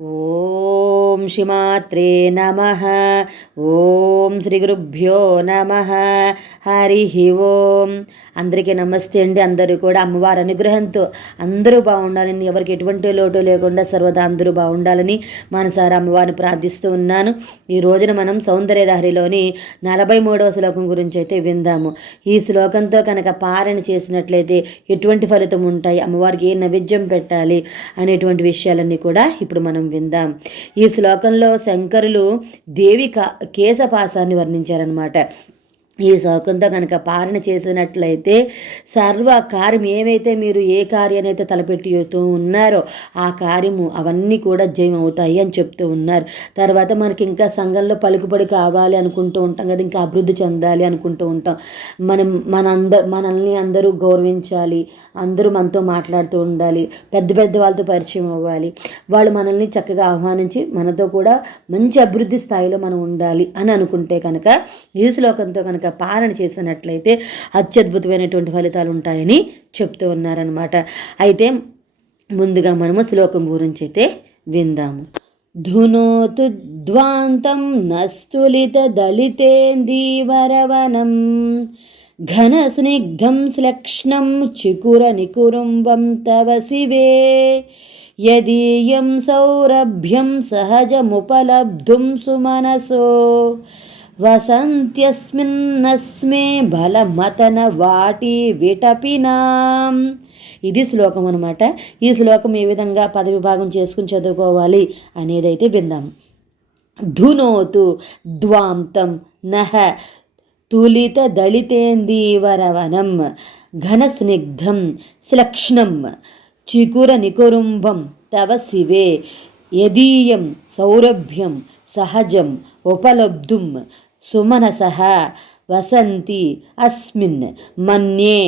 ఓం శ్రీమాత్రే నమ ఓం శ్రీ గురుభ్యో నమ హరి ఓం అందరికీ నమస్తే అండి అందరూ కూడా అమ్మవారి అనుగ్రహంతో అందరూ బాగుండాలని ఎవరికి ఎటువంటి లోటు లేకుండా సర్వదా అందరూ బాగుండాలని మనసారా అమ్మవారిని ప్రార్థిస్తూ ఉన్నాను ఈ రోజున మనం సౌందర్య లహరిలోని నలభై మూడవ శ్లోకం గురించి అయితే విందాము ఈ శ్లోకంతో కనుక పారణ చేసినట్లయితే ఎటువంటి ఫలితం ఉంటాయి అమ్మవారికి ఏ నైవేద్యం పెట్టాలి అనేటువంటి విషయాలన్నీ కూడా ఇప్పుడు మనం విందాం ఈ శ్లోకంలో శంకరులు దేవి కా కేశపాసాన్ని వర్ణించారనమాట ఈ శ్లోకంతో కనుక పాలన చేసినట్లయితే సర్వ కార్యం ఏమైతే మీరు ఏ కార్యానైతే తలపెట్టుతూ ఉన్నారో ఆ కార్యము అవన్నీ కూడా జయం అవుతాయి అని చెప్తూ ఉన్నారు. తర్వాత మనకి ఇంకా సంఘంలో పలుకుబడి కావాలి అనుకుంటూ ఉంటాం కదా ఇంకా అభివృద్ధి చెందాలి అనుకుంటూ ఉంటాం. మనం మన అందరు మనల్ని అందరూ గౌరవించాలి అందరూ మనతో మాట్లాడుతూ ఉండాలి పెద్ద పెద్ద వాళ్ళతో పరిచయం అవ్వాలి. వాళ్ళు మనల్ని చక్కగా ఆహ్వానించి మనతో కూడా మంచి అభివృద్ధి స్థాయిలో మనం ఉండాలి అని అనుకుంటే కనుక ఈ శ్లోకంతో కనుక పాలన చేసినట్లయితే అత్యద్భుతమైనటువంటి ఫలితాలు ఉంటాయని చెప్తూ ఉన్నారనమాట అయితే ముందుగా మనము శ్లోకం గురించి అయితే విందాము. ధునోతు ధ్వాంతం నస్తులిత దళితేందీవరవనం ఘన స్నిగ్ధం శ్లక్ష్ణం చికుర నికురుంబం తవ శివే. యదీయం సౌరభ్యం సహజముపలబ్ధుం సుమనసో. వసంత్యస్మిన్నస్మే బలమతన వాటి విటపినాం. ఇది శ్లోకం అనమాట ఈ శ్లోకం ఏ విధంగా పదవిభాగం చేసుకుని చదువుకోవాలి అనేది అయితే విందాం. ధునోతు ద్వాంతం నహ తులిత దళితేందీవరవనం ఘనస్నిగ్ధం శ్లక్ష్ణం చికుర నికురుంభం తవ శివే యదీయం సౌరభ్యం సహజం ఉపలబ్ధుం సుమనస వసంతి అస్మిన్ మన్యే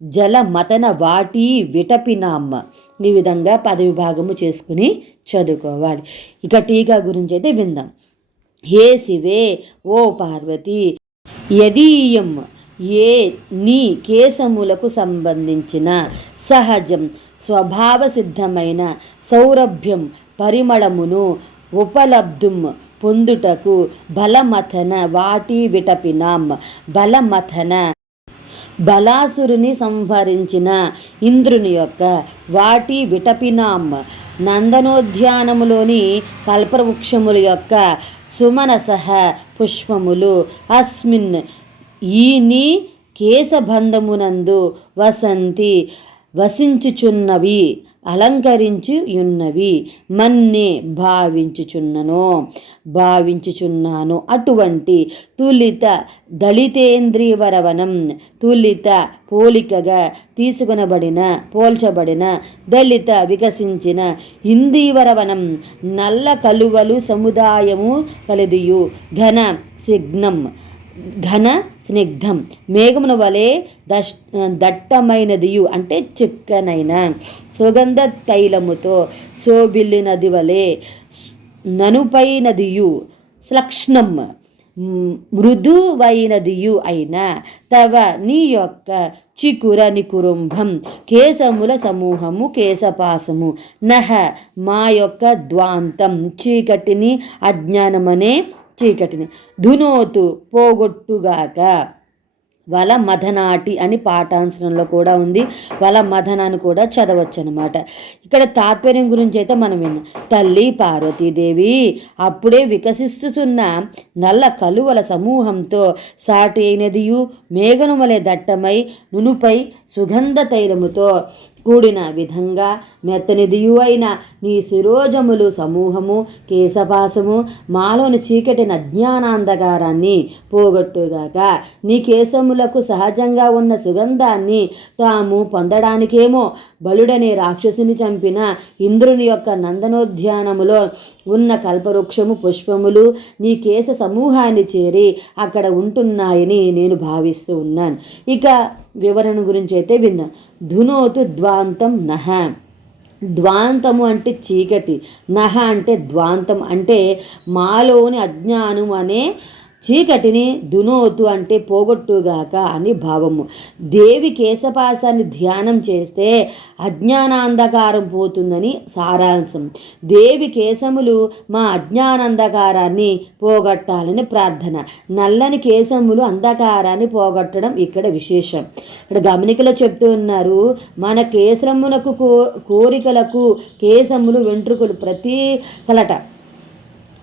జలమతన వాటి విటపినామ్మ. ఈ విధంగా పదవిభాగము చేసుకుని చదువుకోవాలి. ఇక టీకా గురించి అయితే విందాం. హే శివే ఓ పార్వతి యదీయం ఏ నీ కేశములకు సంబంధించిన సహజం స్వభావ సిద్ధమైన సౌరభ్యం పరిమళమును ఉపలబ్ధుం పొందుటకు బలమథన వాటి విటపినాం. బలమథన బలాసురుని సంహరించిన ఇంద్రుని యొక్క వాటి విటపినాం. నందనోద్యానములోని కల్పవృక్షముల యొక్క సుమనసహ పుష్పములు అస్మిన్ ఈని కేశబంధమునందు వసంతి వసించుచున్నవి. అలంకరించి ఉన్నవి. మన్నే భావించుచున్నను భావించుచున్నాను. అటువంటి తులిత దళితేంద్రియవరవనం తులిత పోలికగా తీసుకొనబడిన పోల్చబడిన దళిత వికసించిన ఇందీవరవనం నల్ల కలువలు సముదాయము కలిదియు ఘన సిగ్నం. ఘన స్నిగ్ధం. మేఘమున వలె దష్ దట్టమైనదియు అంటే చిక్కనైన. సుగంధ తైలముతో శోభిల్లినది వలె ననుపైనదియు శ్లక్ష్ణం మృదువైనదియు అయిన తవ నీ యొక్క చికుర నికురుంభం. కేశముల సమూహము కేశపాసము నహ మా యొక్క ద్వాంతం. చీకటిని అజ్ఞానమనే చీకటిని. ధునోతు పోగొట్టుగాక. వల మధనాటి అని పాఠాంశంలో కూడా ఉంది. వల మధన అని కూడా చదవచ్చు అనమాట ఇక్కడ తాత్పర్యం గురించి అయితే మనం విన్నాం. తల్లి పార్వతీదేవి అప్పుడే వికసిస్తున్న నల్ల కలువల సమూహంతో సాటి అయినదియు మేఘనుమలే దట్టమై నునుపై సుగంధ తైలముతో కూడిన విధంగా మెత్తనిదియు అయిన నీ శిరోజములు సమూహము కేశపాసము మాలోని చీకటిన అజ్ఞానాంధకారాన్ని పోగొట్టుగాక నీ కేశములకు సహజంగా ఉన్న సుగంధాన్ని తాము పొందడానికేమో బలుడనే రాక్షసుని చంపిన ఇంద్రుని యొక్క నందనోద్యానములో ఉన్న కల్పవృక్షము పుష్పములు నీ కేశ సమూహాన్ని చేరి అక్కడ ఉంటున్నాయని నేను భావిస్తూ ఉన్నాను. ఇక వివరణ గురించి అయితే విందాం. ధునోతు ద్వాంతం నహ. ద్వాంతము అంటే చీకటి. నహ అంటే ద్వాంతం అంటే మాలోని అజ్ఞానం అనే చీకటిని దునోతు అంటే పోగొట్టుగాక అని భావము. దేవి కేశపాసాన్ని ధ్యానం చేస్తే అజ్ఞానాంధకారం పోతుందని సారాంశం. దేవి కేశములు మా అజ్ఞానాంధకారాన్ని పోగొట్టాలని ప్రార్థన. నల్లని కేశములు అంధకారాన్ని పోగొట్టడం ఇక్కడ విశేషం. ఇక్కడ గమనికలో చెప్తూ ఉన్నారు మన కేశమునకు కోరికలకు కేశములు వెంట్రుకలు ప్రతి కలట.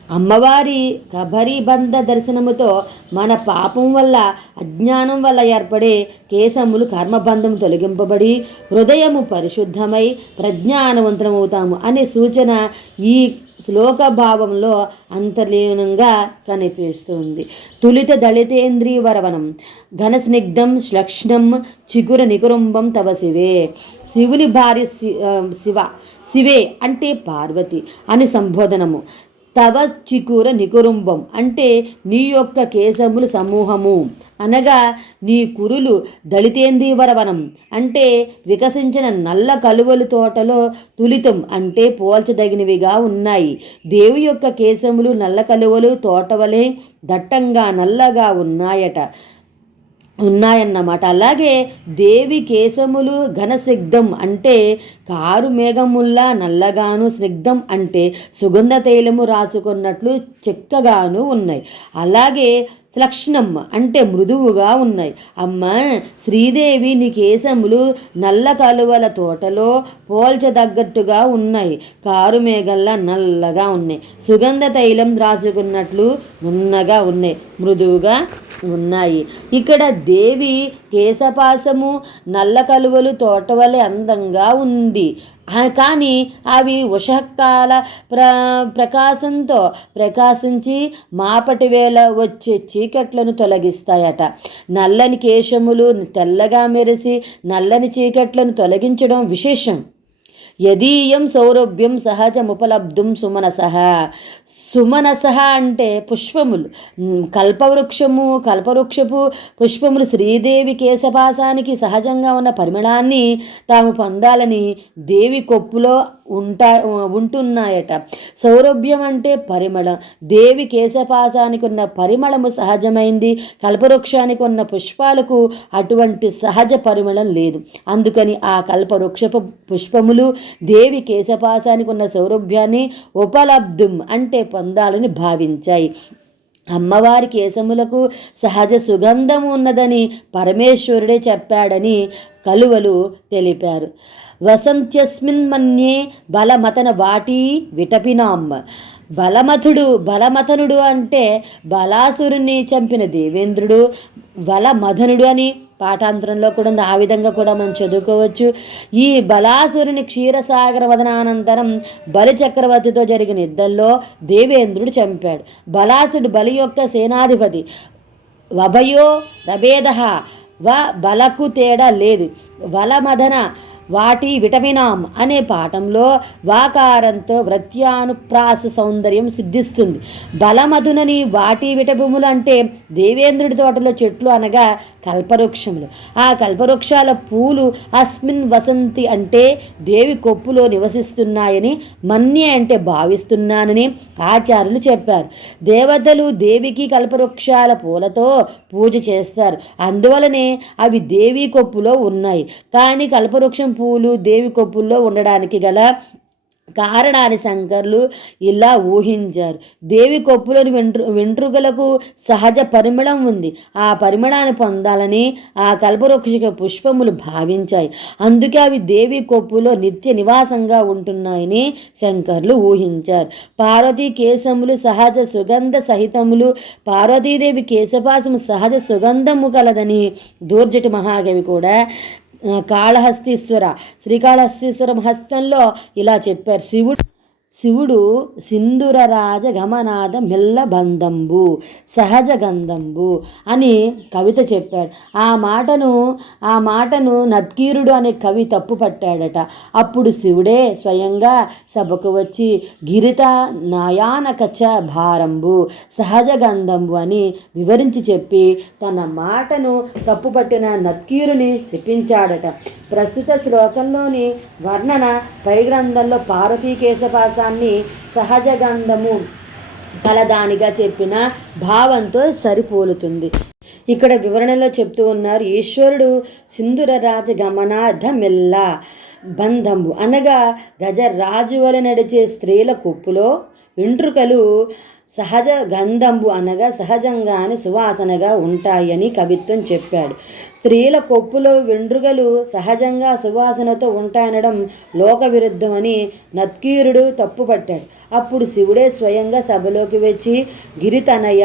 అమ్మవారి కబరీబంధ దర్శనముతో మన పాపం వల్ల అజ్ఞానం వల్ల ఏర్పడే కేశములు కర్మబంధం తొలగింపబడి హృదయము పరిశుద్ధమై ప్రజ్ఞానవంతమవుతాము అనే సూచన ఈ శ్లోక భావంలో అంతర్లీనంగా కనిపిస్తుంది. తులిత దళితేంద్రియవరవనం ఘనస్నిగ్ధం శ్లక్ష్ణం చిగుర నికురుంబం తవ శివే. శివుని భార్య శివ శివే అంటే పార్వతి అని సంబోధనము. తవ చికుర నికురుంబం అంటే నీ యొక్క కేశములు సమూహము. అనగా నీ కురులు దళితేందీవరవనం అంటే వికసించిన నల్ల కలువలు తోటలో తులితం. అంటే పోల్చదగినవిగా ఉన్నాయి. దేవి యొక్క కేశములు నల్ల కలువలు తోటవలే దట్టంగా నల్లగా ఉన్నాయట. ఉన్నాయన్నమాట. అలాగే దేవి కేశములు ఘనసిగ్ధం అంటే కారు మేఘముల్లా నల్లగాను స్నిగ్ధం అంటే సుగంధ తైలము రాసుకున్నట్లు చెక్కగాను ఉన్నాయి. అలాగే లక్షణం అంటే మృదువుగా ఉన్నాయి. అమ్మ శ్రీదేవి నీ కేశములు నల్ల కలువల తోటలో పోల్చదగ్గట్టుగా ఉన్నాయి. కారు మేఘల్లా నల్లగా ఉన్నాయి. సుగంధ తైలం రాసుకున్నట్లు నున్నగా ఉన్నాయి. మృదువుగా ఉన్నాయి. ఇక్కడ దేవి కేశపాసము నల్ల కలువలు తోటవలె అందంగా ఉంది. కానీ అవి ఉషకాల ప్ర ప్రకాశంతో ప్రకాశించి మాపటి వేళ వచ్చే చీకట్లను తొలగిస్తాయట. నల్లని కేశములు తెల్లగా మెరిసి నల్లని చీకట్లను తొలగించడం విశేషం. యదీయం సౌరభ్యం సహజముపలబ్ధం సుమనస. సుమనస అంటే పుష్పములు. కల్పవృక్షము కల్పవృక్షపు పుష్పములు శ్రీదేవి కేశపాసానికి సహజంగా ఉన్న పరిమళాన్ని తాము పొందాలని దేవి కొప్పులో ఉంటా ఉంటున్నాయట. సౌరభ్యం అంటే పరిమళం. దేవి కేశపాసానికి ఉన్న పరిమళము సహజమైంది. కల్పవృక్షానికి ఉన్న పుష్పాలకు అటువంటి సహజ పరిమళం లేదు. అందుకని ఆ కల్పవృక్షపు పుష్పములు దేవి కేశపాసానికి ఉన్న సౌరభ్యాన్ని ఉపలబ్ధం అంటే పొందాలని భావించాయి. అమ్మవారి కేశములకు సహజ సుగంధము ఉన్నదని పరమేశ్వరుడే చెప్పాడని కలువలు తెలిపారు. వసంత్యస్మిన్ మన్యే బలమతన వాటి విటపినాం. బలమథుడు బలమథనుడు అంటే బలాసురుని చంపిన దేవేంద్రుడు బలమథనుడు అని పాఠాంతరంలో కూడా ఉంది. ఆ విధంగా కూడా మనం చదువుకోవచ్చు. ఈ బలాసురుని క్షీరసాగర వదనానంతరం బలి చక్రవర్తితో జరిగిన యుద్ధంలో దేవేంద్రుడు చంపాడు. బలాసుడు బలి యొక్క సేనాధిపతి. వభయో రభేద. వ బలకు తేడా లేదు. వలమదన వాటి విటమినాం అనే పాఠంలో వాకారంతో వృత్యానుప్రాస సౌందర్యం సిద్ధిస్తుంది. బలమధునని వాటి విటభూములు అంటే దేవేంద్రుడి తోటలో చెట్లు అనగా కల్పవృక్షములు. ఆ కల్పవృక్షాల పూలు అస్మిన్ వసంతి అంటే దేవి కొప్పులో నివసిస్తున్నాయని మన్య అంటే భావిస్తున్నానని ఆచార్యులు చెప్పారు. దేవతలు దేవికి కల్పవృక్షాల పూలతో పూజ చేస్తారు. అందువలనే అవి దేవి కొప్పులో ఉన్నాయి. కానీ కల్పవృక్షం పూలు దేవి కొప్పుల్లో ఉండడానికి గల కారణాన్ని శంకర్లు ఇలా ఊహించారు. దేవి కొప్పులోని వెంట్రు వెంట్రుకలకు సహజ పరిమళం ఉంది. ఆ పరిమళాన్ని పొందాలని ఆ కల్పవృక్ష పుష్పములు భావించాయి. అందుకే అవి దేవి కొప్పులో నిత్య నివాసంగా ఉంటున్నాయని శంకర్లు ఊహించారు. పార్వతీ కేశములు సహజ సుగంధ సహితములు పార్వతీదేవి కేశపాసము సహజ సుగంధము కలదని దూర్జటి మహాకవి కూడా కాళహస్తీశ్వర. శ్రీకాళహస్తీశ్వరం హస్తంలో ఇలా చెప్పారు. శివుడు శివుడు సింధురరాజ గమనాద మెల్ల బంధంబు సహజ గంధంబు అని కవిత చెప్పాడు. ఆ మాటను ఆ మాటను నత్కీరుడు అనే కవి తప్పు పట్టాడట. అప్పుడు శివుడే స్వయంగా సభకు వచ్చి గిరిత నాయానకచ భారంబు సహజ గంధంబు అని వివరించి చెప్పి తన మాటను తప్పుపట్టిన నత్కీరుని శపించాడట. ప్రస్తుత శ్లోకంలోని వర్ణన పై గ్రంథంలో పార్వతీ కేశపాసాన్ని సహజ గంధము కలదానిగా చెప్పిన భావంతో సరిపోలుతుంది. ఇక్కడ వివరణలో చెప్తూ ఉన్నారు ఈశ్వరుడు సింధుర రాజ గమనార్థ మెల్ల బంధంబు అనగా గజరాజు వలె నడిచే స్త్రీల కొప్పులో వెంట్రుకలు సహజ గంధంబు అనగా సహజంగానే సువాసనగా ఉంటాయని కవిత్వం చెప్పాడు. స్త్రీల కొప్పులో వెండ్రుగలు సహజంగా సువాసనతో ఉంటాయనడం లోక విరుద్ధమని నత్కీరుడు తప్పుపట్టాడు. అప్పుడు శివుడే స్వయంగా సభలోకి వచ్చి గిరితనయ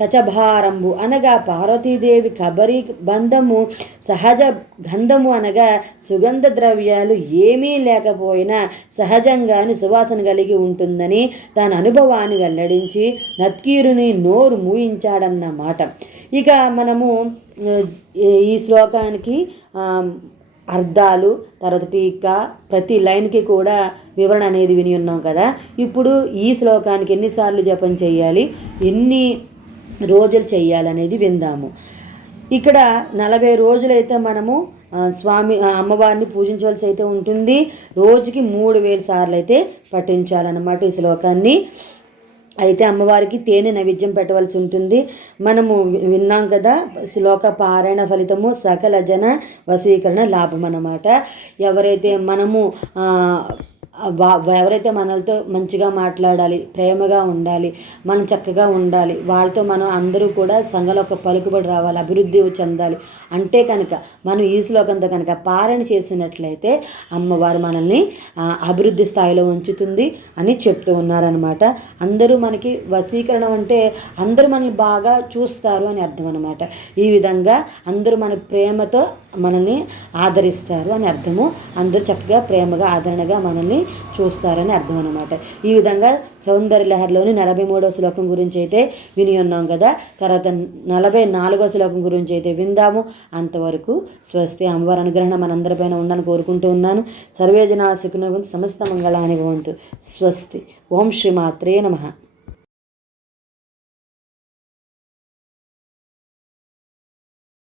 కచభారంభు అనగా పార్వతీదేవి కబరి బంధము సహజ గంధము అనగా సుగంధ ద్రవ్యాలు ఏమీ లేకపోయినా సహజంగాని సువాసన కలిగి ఉంటుందని తన అనుభవాన్ని వెల్లడించి నత్కీరుని నోరు మూయించాడన్న మాట. ఇక మనము ఈ శ్లోకానికి అర్థాలు తర్వాత టీకా ప్రతి లైన్కి కూడా వివరణ అనేది విని ఉన్నాం కదా. ఇప్పుడు ఈ శ్లోకానికి ఎన్నిసార్లు జపం చేయాలి? ఎన్ని రోజులు చేయాలనేది విందాము. ఇక్కడ నలభై రోజులైతే మనము స్వామి అమ్మవారిని పూజించవలసి అయితే ఉంటుంది. రోజుకి మూడు వేల సార్లు అయితే పఠించాలన్నమాట ఈ శ్లోకాన్ని. అయితే అమ్మవారికి తేనె నైవేద్యం పెట్టవలసి ఉంటుంది. మనము విన్నాం కదా శ్లోక పారాయణ ఫలితము సకల జన వశీకరణ లాభం అన్నమాట ఎవరైతే మనము ఎవరైతే మనలతో మంచిగా మాట్లాడాలి ప్రేమగా ఉండాలి మనం చక్కగా ఉండాలి వాళ్ళతో మనం అందరూ కూడా సంఘంలో ఒక పలుకుబడి రావాలి అభివృద్ధి చెందాలి అంటే కనుక మనం ఈ శ్లోకంతో కనుక పారణ చేసినట్లయితే అమ్మవారు మనల్ని అభివృద్ధి స్థాయిలో ఉంచుతుంది అని చెప్తూ ఉన్నారనమాట అందరూ మనకి వశీకరణ అంటే అందరూ మనల్ని బాగా చూస్తారు అని అర్థం అనమాట ఈ విధంగా అందరూ మన ప్రేమతో మనల్ని ఆదరిస్తారు అని అర్థము. అందరూ చక్కగా ప్రేమగా ఆదరణగా మనల్ని చూస్తారని అర్థం అనమాట ఈ విధంగా సౌందర్య లహర్లోని నలభై మూడవ శ్లోకం గురించి అయితే విని ఉన్నాం కదా. తర్వాత నలభై నాలుగవ శ్లోకం గురించి అయితే విందాము. అంతవరకు స్వస్తి అమ్మవారి అనుగ్రహణ మనందరిపైన ఉండాలని కోరుకుంటూ ఉన్నాను. సర్వేజన సుఖన సమస్త మంగళాని భవంతు. స్వస్తి. ఓం శ్రీ మాత్రే నమ.